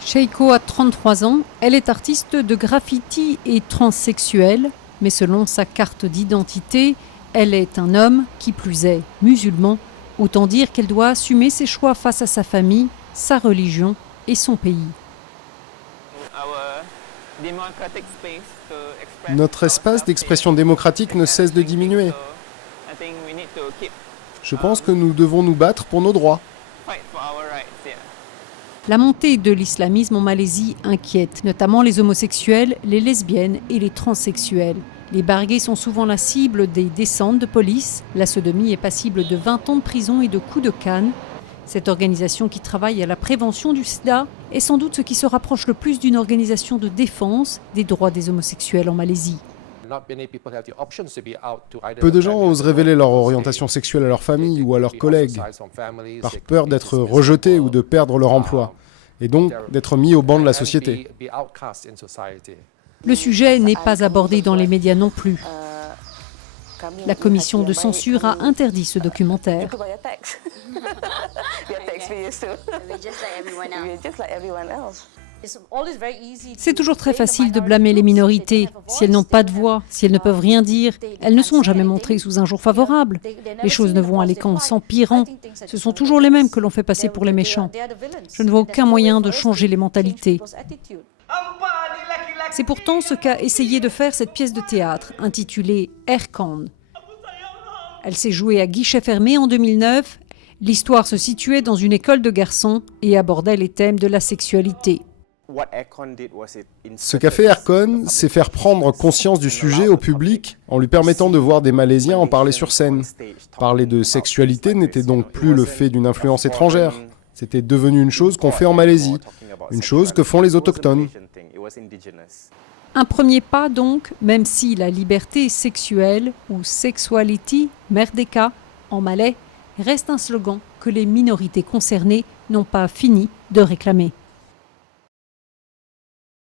Sheiko a 33 ans, elle est artiste de graffiti et transsexuelle, mais selon sa carte d'identité, elle est un homme, qui plus est musulman. Autant dire qu'elle doit assumer ses choix face à sa famille, sa religion et son pays. Notre espace d'expression démocratique ne cesse de diminuer. Je pense que nous devons nous battre pour nos droits. La montée de l'islamisme en Malaisie inquiète, notamment les homosexuels, les lesbiennes et les transsexuels. Les barguets sont souvent la cible des descentes de police. La sodomie est passible de 20 ans de prison et de coups de canne. Cette organisation qui travaille à la prévention du sida est sans doute ce qui se rapproche le plus d'une organisation de défense des droits des homosexuels en Malaisie. Peu de gens osent révéler leur orientation sexuelle à leur famille ou à leurs collègues, par peur d'être rejetés ou de perdre leur emploi, et donc d'être mis au banc de la société. Le sujet n'est pas abordé dans les médias non plus. La commission de censure a interdit ce documentaire. C'est toujours très facile de blâmer les minorités. Si elles n'ont pas de voix, si elles ne peuvent rien dire, elles ne sont jamais montrées sous un jour favorable. Les choses ne vont aller qu'en s'empirant. Ce sont toujours les mêmes que l'on fait passer pour les méchants. Je ne vois aucun moyen de changer les mentalités. C'est pourtant ce qu'a essayé de faire cette pièce de théâtre, intitulée Aircon. Elle s'est jouée à guichet fermé en 2009. L'histoire se situait dans une école de garçons et abordait les thèmes de la sexualité. Ce qu'a fait Aircon, c'est faire prendre conscience du sujet au public en lui permettant de voir des Malaisiens en parler sur scène. Parler de sexualité n'était donc plus le fait d'une influence étrangère. C'était devenu une chose qu'on fait en Malaisie, une chose que font les autochtones. Un premier pas donc, même si la liberté sexuelle ou sexuality, merdeka en malais, reste un slogan que les minorités concernées n'ont pas fini de réclamer.